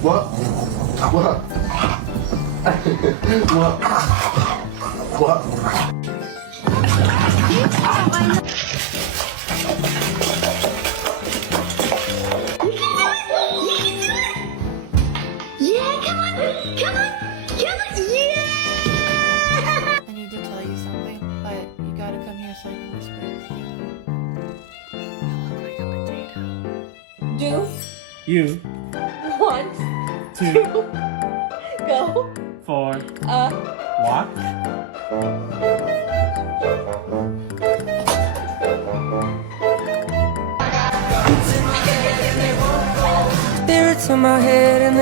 What? What? What? Yeah, come on, come on, come on, yeah! I need to tell you something, but you gotta come here so I can whisper it to you. You look like a potato. Do You, 1, 2, 2, go. 4, walk. Spirits in my head and